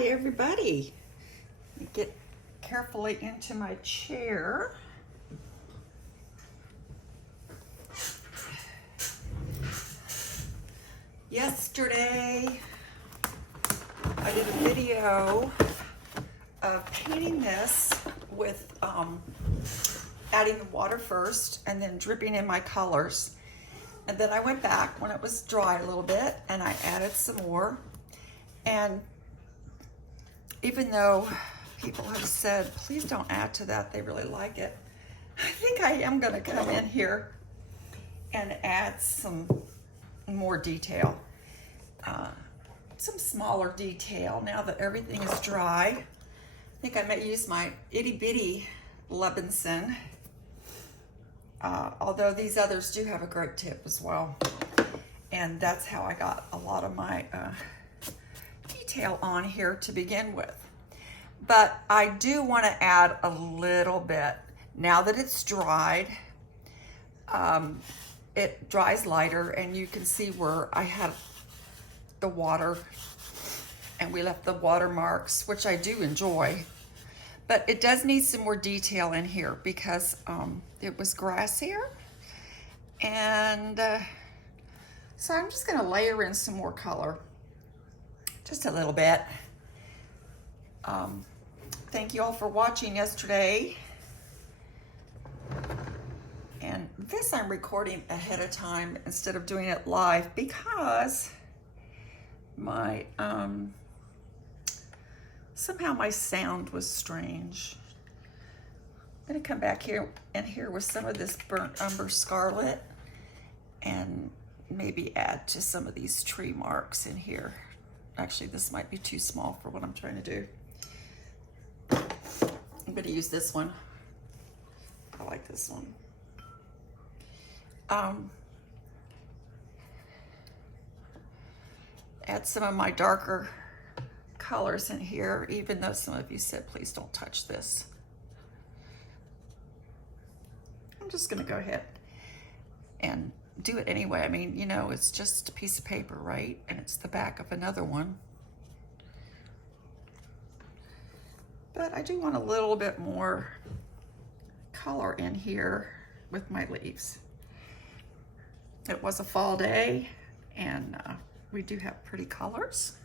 Hi everybody. Let me get carefully into my chair. Yesterday I did a video of painting this with adding the water first and then dripping in my colors. And then I went back when it was dry a little bit and I added some more. And even though people have said, please don't add to that, they really like it, I think I am gonna come in here and add some more detail. Some smaller detail now that everything is dry. I think I may use my itty bitty Levinson, although these others do have a great tip as well. And that's how I got a lot of my detail on here to begin with. But I do want to add a little bit now that it's dried. It dries lighter, and you can see where I had the water and we left the watermarks, which I do enjoy, but it does need some more detail in here because it was grassier. And so I'm just gonna layer in some more color, just a little bit. Thank you all for watching yesterday. And this I'm recording ahead of time instead of doing it live because my somehow my sound was strange. I'm gonna come back here with some of this burnt umber scarlet and maybe add to some of these tree marks in here. Actually, this might be too small for what I'm trying to do. I'm gonna use this one. I like this one. Add some of my darker colors in here, even though some of you said, please don't touch this. I'm just gonna go ahead and do it anyway. I mean, you know, it's just a piece of paper, right? And it's the back of another one. But I do want a little bit more color in here with my leaves. It was a fall day, and we do have pretty colors.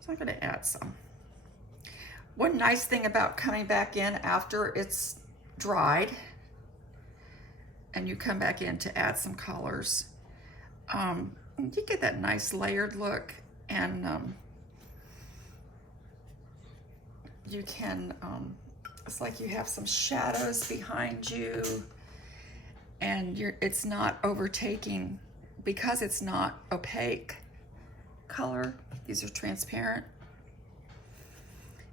So I'm gonna add some. One nice thing about coming back in after it's dried and you come back in to add some colors, you get that nice layered look, and you can, it's like you have some shadows behind you, and it's not overtaking, because it's not opaque color. These are transparent.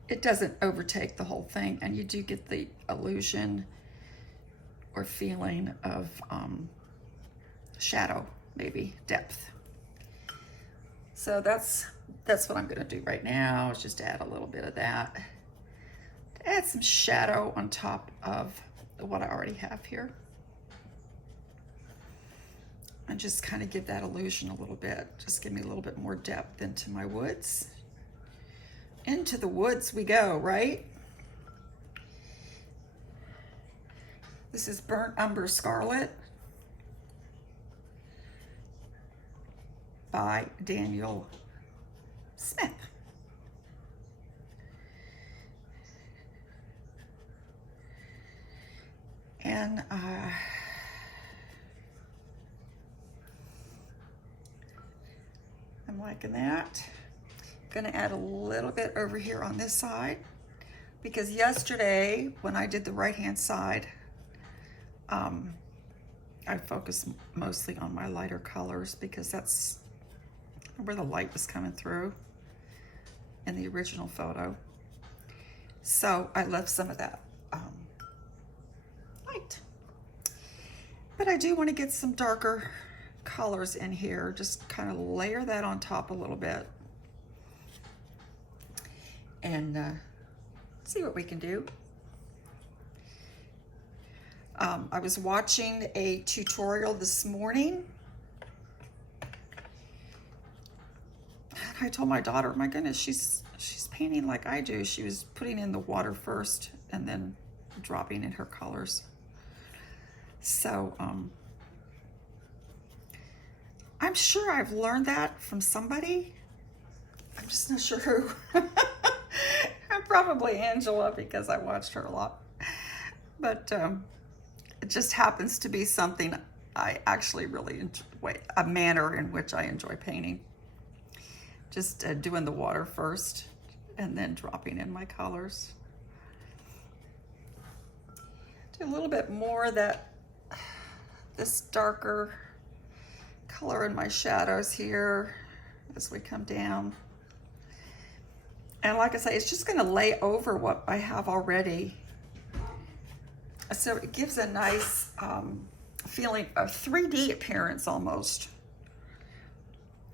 It doesn't overtake the whole thing, and you do get the illusion or feeling of shadow, maybe depth. So that's what I'm gonna do right now, is just add a little bit of that. Add some shadow on top of what I already have here. And just kind of give that illusion a little bit. Just give me a little bit more depth into my woods. Into the woods we go, right? This is Burnt Umber Scarlet by Daniel Smith. And I'm liking that. Gonna add a little bit over here on this side, because yesterday when I did the right-hand side, I focused mostly on my lighter colors because that's where the light was coming through in the original photo. So I left some of that light. But I do want to get some darker colors in here, just kind of layer that on top a little bit and see what we can do. I was watching a tutorial this morning. I I told my daughter, my goodness, she's painting like I do. She was putting in the water first and then dropping in her colors. So I'm sure I've learned that from somebody. I'm just not sure who. Probably Angela, because I watched her a lot. But it just happens to be something I actually really enjoy, a manner in which I enjoy painting. Just doing the water first and then dropping in my colors. Do a little bit more of that, this darker color in my shadows here as we come down. And like I say, it's just going to lay over what I have already. So it gives a nice feeling of 3D appearance almost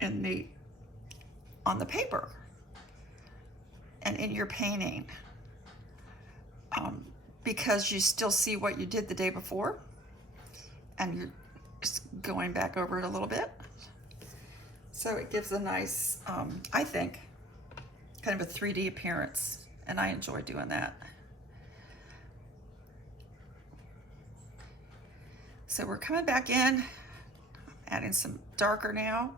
on the paper and in your painting, because you still see what you did the day before and you're just going back over it a little bit. So it gives a nice, I think, kind of a 3D appearance, and I enjoy doing that. So we're coming back in, adding some darker now.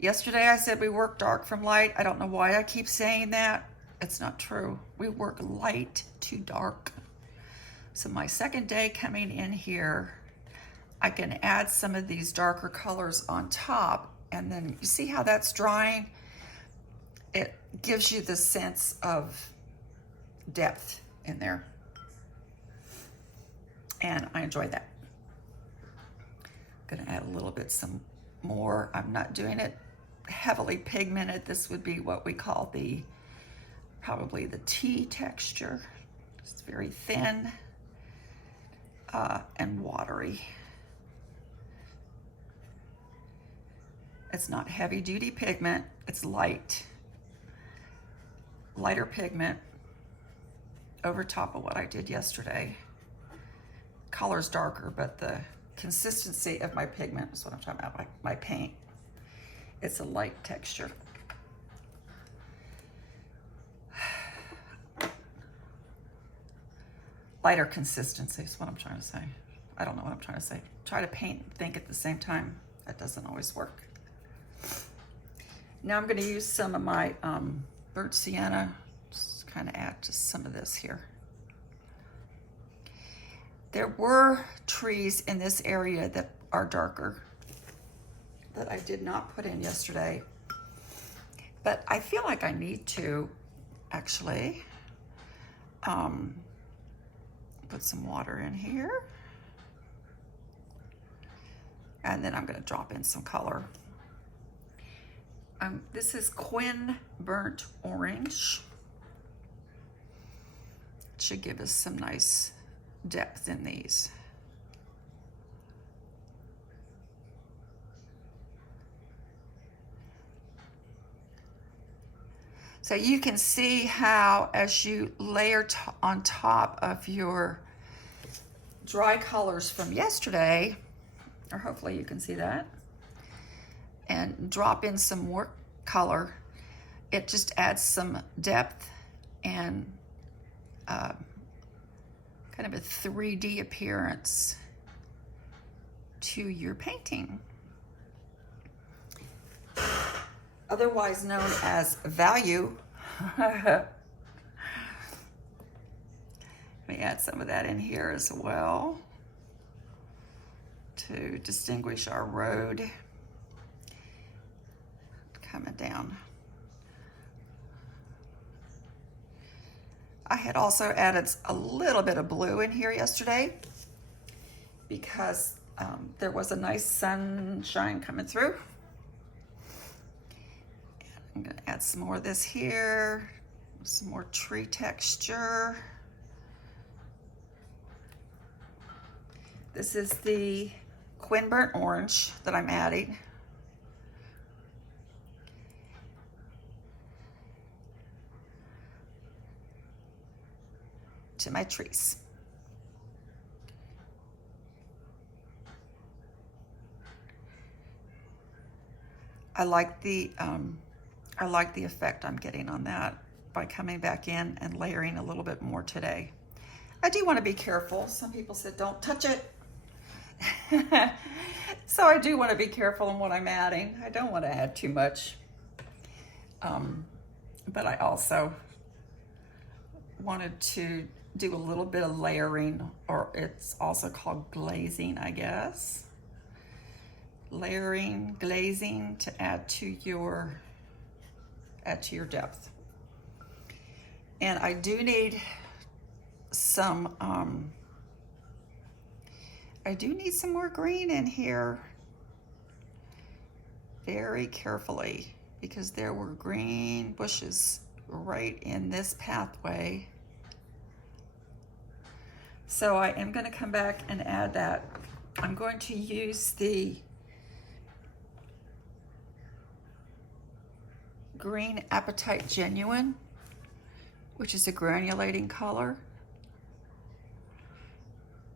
Yesterday I said we work dark from light. I don't know why I keep saying that. It's not true. We work light to dark. So my second day coming in here, I can add some of these darker colors on top, and then you see how that's drying? It gives you the sense of depth in there. And I enjoy that. Gonna add a little bit some more. I'm not doing it heavily pigmented. This would be what we call probably the tea texture. It's very thin and watery. It's not heavy duty pigment, it's lighter pigment over top of what I did yesterday. Color's darker, but the consistency of my pigment is what I'm talking about, my paint. It's a light texture. Lighter consistency is what I'm trying to say. I don't know what I'm trying to say. Try to paint and think at the same time. That doesn't always work. Now I'm going to use some of my burnt sienna, just kind of add just some of this here. There were trees in this area that are darker that I did not put in yesterday, but I feel like I need to actually put some water in here, and then I'm going to drop in some color. This is Quin Burnt Orange. It should give us some nice depth in these. So you can see how as you layer on top of your dry colors from yesterday, or hopefully you can see that, and drop in some more color, it just adds some depth and kind of a 3D appearance to your painting. Otherwise known as value. Let me add some of that in here as well to distinguish our road coming down. I had also added a little bit of blue in here yesterday because there was a nice sunshine coming through. I'm going to add some more of this here, some more tree texture. This is the Quin Burnt Orange that I'm adding. To my trees. I like the I like the effect I'm getting on that by coming back in and layering a little bit more today. I do want to be careful. Some people said don't touch it. So I do want to be careful in what I'm adding. I don't want to add too much. But I also wanted to do a little bit of layering, or it's also called glazing, I guess. Layering, glazing to add to your depth. And I do need some more green in here, very carefully, because there were green bushes right in this pathway. So I am going to come back and add that. I'm going to use the Green Apatite Genuine, which is a granulating color.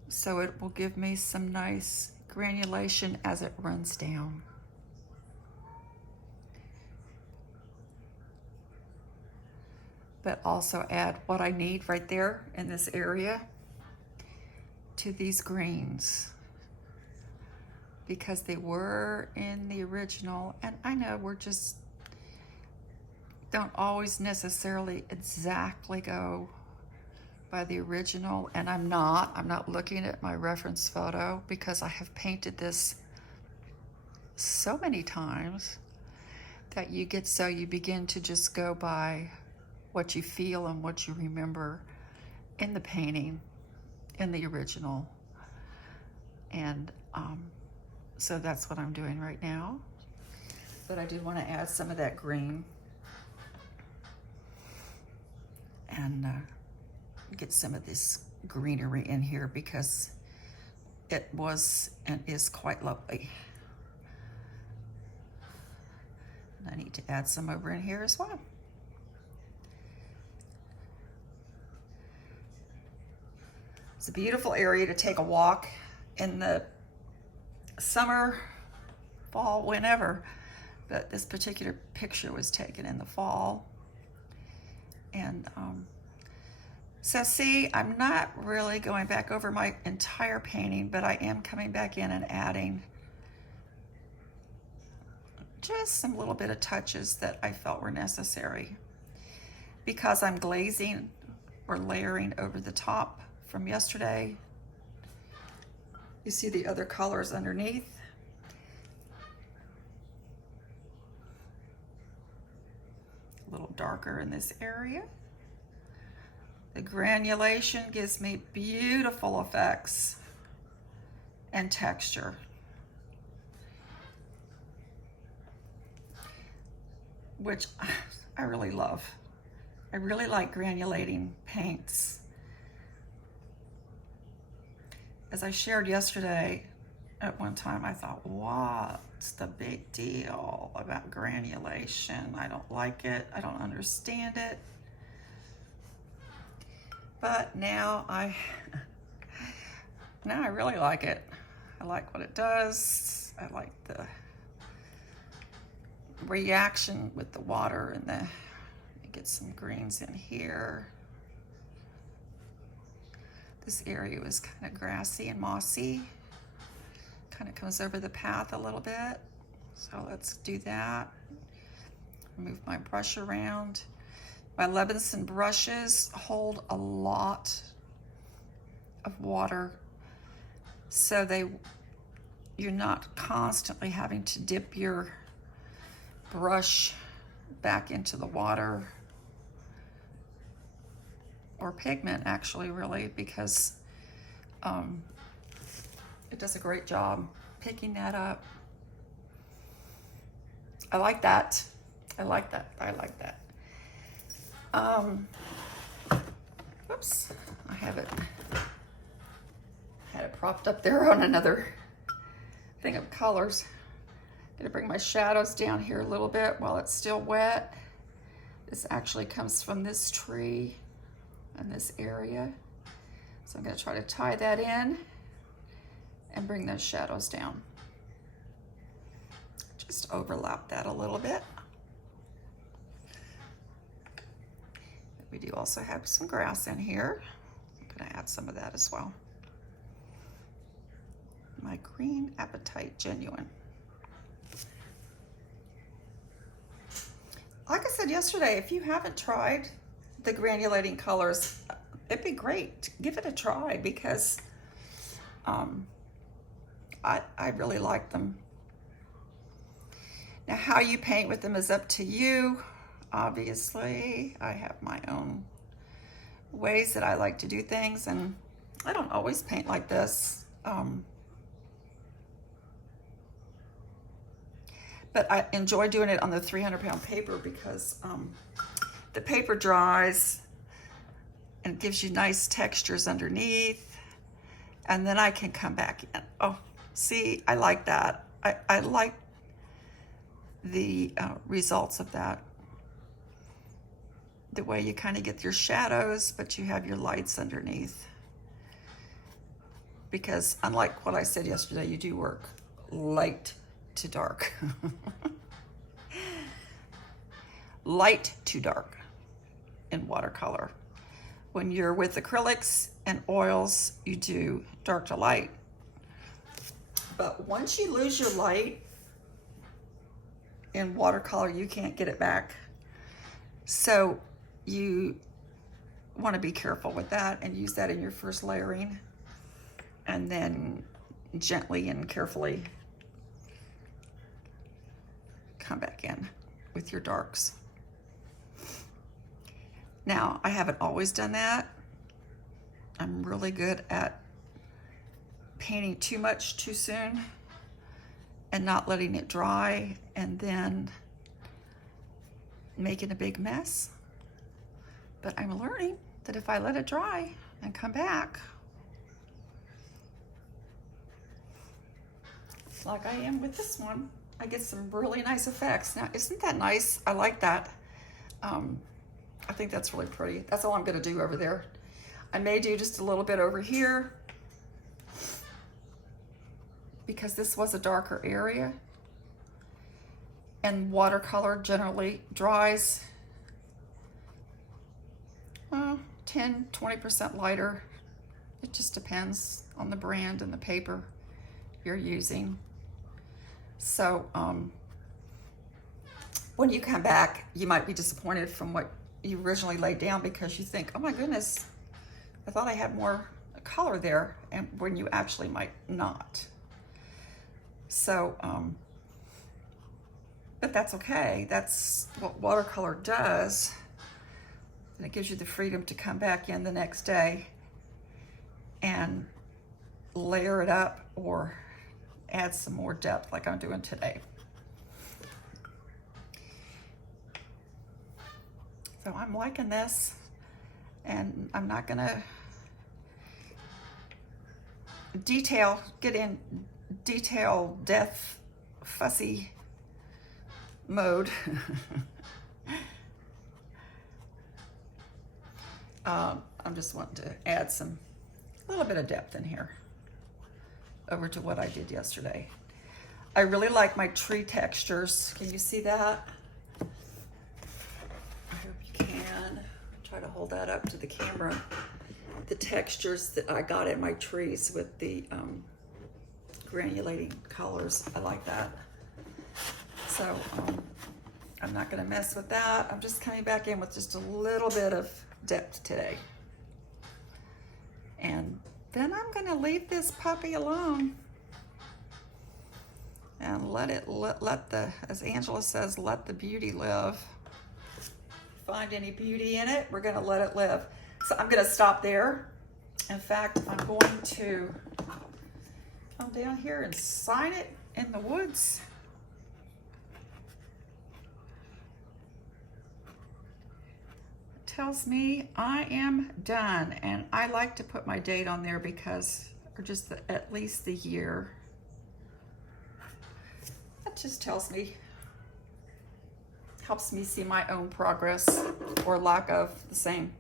So it will give me some nice granulation as it runs down. But also add what I need right there in this area to these greens, because they were in the original, and I know we're just don't always necessarily exactly go by the original, and I'm not looking at my reference photo because I have painted this so many times that you begin to just go by what you feel and what you remember in the painting, in the original. And so that's what I'm doing right now. But I do want to add some of that green and get some of this greenery in here, because it was and is quite lovely. And I need to add some over in here as well. It's a beautiful area to take a walk in the summer, fall, whenever. But this particular picture was taken in the fall. And so see, I'm not really going back over my entire painting, but I am coming back in and adding just some little bit of touches that I felt were necessary, because I'm glazing or layering over the top from yesterday. You see the other colors underneath. A little darker in this area. The granulation gives me beautiful effects and texture. Which I really love. I really like granulating paints. As I shared yesterday, at one time I thought, what's the big deal about granulation? I don't like it. I don't understand it. But now I really like it. I like what it does. I like the reaction with the water and get some greens in here. This area was kind of grassy and mossy. Kind of comes over the path a little bit. So let's do that. Move my brush around. My Levinson brushes hold a lot of water, so you're not constantly having to dip your brush back into the water, or pigment actually, really, because it does a great job picking that up. I like that. I like that. I like that. Whoops, I had it propped up there on another thing of colors. Gonna bring my shadows down here a little bit while it's still wet. This actually comes from this tree in this area. So I'm gonna try to tie that in and bring those shadows down. Just overlap that a little bit. We do also have some grass in here. I'm gonna add some of that as well. My Green Appetite Genuine. Like I said yesterday, if you haven't tried the granulating colors, it'd be great. Give it a try because I really like them. Now, how you paint with them is up to you. Obviously, I have my own ways that I like to do things, and I don't always paint like this. But I enjoy doing it on the 300-pound paper because the paper dries and gives you nice textures underneath, and then I can come back in. Oh, see, I like that. I like the results of that. The way you kind of get your shadows, but you have your lights underneath. Because unlike what I said yesterday, you do work light to dark. Light to dark in watercolor. When you're with acrylics and oils, you do dark to light. But once you lose your light in watercolor, you can't get it back. So you want to be careful with that and use that in your first layering, and then gently and carefully come back in with your darks. Now, I haven't always done that. I'm really good at painting too much too soon and not letting it dry and then making a big mess. But I'm learning that if I let it dry and come back, like I am with this one, I get some really nice effects. Now, isn't that nice? I like that. I think that's really pretty. That's all I'm gonna do over there. I may do just a little bit over here because this was a darker area, and watercolor generally dries 10–20% lighter. It just depends on the brand and the paper you're using. So when you come back, you might be disappointed from what you originally laid down because you think, oh my goodness, I thought I had more color there, and when you actually might not. So, but that's okay. That's what watercolor does. And it gives you the freedom to come back in the next day and layer it up or add some more depth like I'm doing today. So I'm liking this, and I'm not gonna get in detail death fussy mode. I'm just wanting to add a little bit of depth in here over to what I did yesterday. I really like my tree textures. Can you see that? I hope you can. Try to hold that up to the camera. The textures that I got in my trees with the granulating colors, I like that. So I'm not gonna mess with that. I'm just coming back in with just a little bit of depth today. And then I'm gonna leave this puppy alone and let the, as Angela says, let the beauty live. Find any beauty in it, we're gonna let it live. So I'm gonna stop there. In fact, I'm going to come down here and sign it in the woods. Tells me I am done, and I like to put my date on there because, or just at least the year. That just tells me, helps me see my own progress or lack of the same.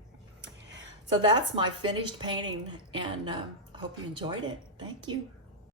So that's my finished painting, and I hope you enjoyed it. Thank you.